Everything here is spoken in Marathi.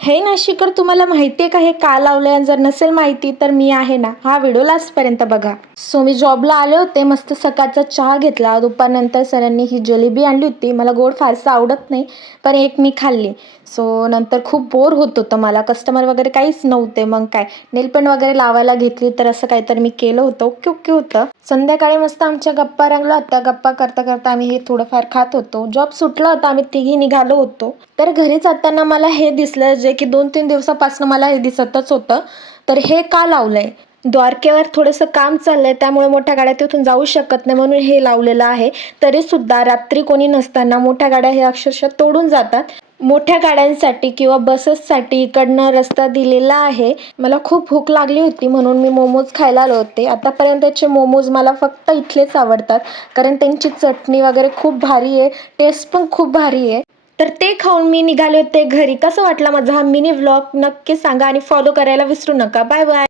हे नाशिकर, तुम्हाला माहिती आहे का हे का लावलंय? आणि जर नसेल माहिती तर मी आहे ना, हा व्हिडिओ लास्टपर्यंत बघा. सो मी जॉबला आले होते, मस्त सकाळचा चहा घेतला. दुपारनंतर सरांनी ही जलेबी आणली होती. मला गोड फारसं आवडत नाही, पण एक मी खाल्ली. सो नंतर खूप बोर होत होतं मला, कस्टमर वगैरे काहीच नव्हते. मग काय, नेलपेंट वगैरे लावायला घेतली, तर असं काहीतरी मी केलं होतं. ओके ओके होतं. संध्याकाळी मस्त आमच्या गप्पा रंगल्या होत्या. गप्पा करता करता आम्ही हे थोडंफार खात होतो. जॉब सुटला होता, आम्ही तिघी निघालो होतो. तर घरी जाताना मला हे दिसलं, जे की 2-3 दिवसापासून मला हे दिसतच होतं. तर हे का लावलंय? द्वारकेवर थोडंसं काम चाललंय, त्यामुळे मोठ्या गाड्या तिथून जाऊ शकत नाही, म्हणून हे लावलेलं आहे. तरीसुद्धा रात्री कोणी नसताना मोठ्या गाड्या हे अक्षरशः तोडून जातात. मोठ्या गाड्यांसाठी किंवा बसेससाठी इकडनं रस्ता दिलेला आहे. मला खूप भूक लागली होती, म्हणून मी मोमोज खायला आले होते. आतापर्यंतचे मोमोज मला फक्त इथलेच आवडतात, कारण त्यांची चटणी वगैरे खूप भारी आहे, टेस्ट पण खूप भारी आहे. तर ते खाऊन मी निघाले होते घरी. कसं वाटला माझा हा मिनी व्लॉग नक्की सांगा आणि फॉलो करायला विसरू नका. Bye bye.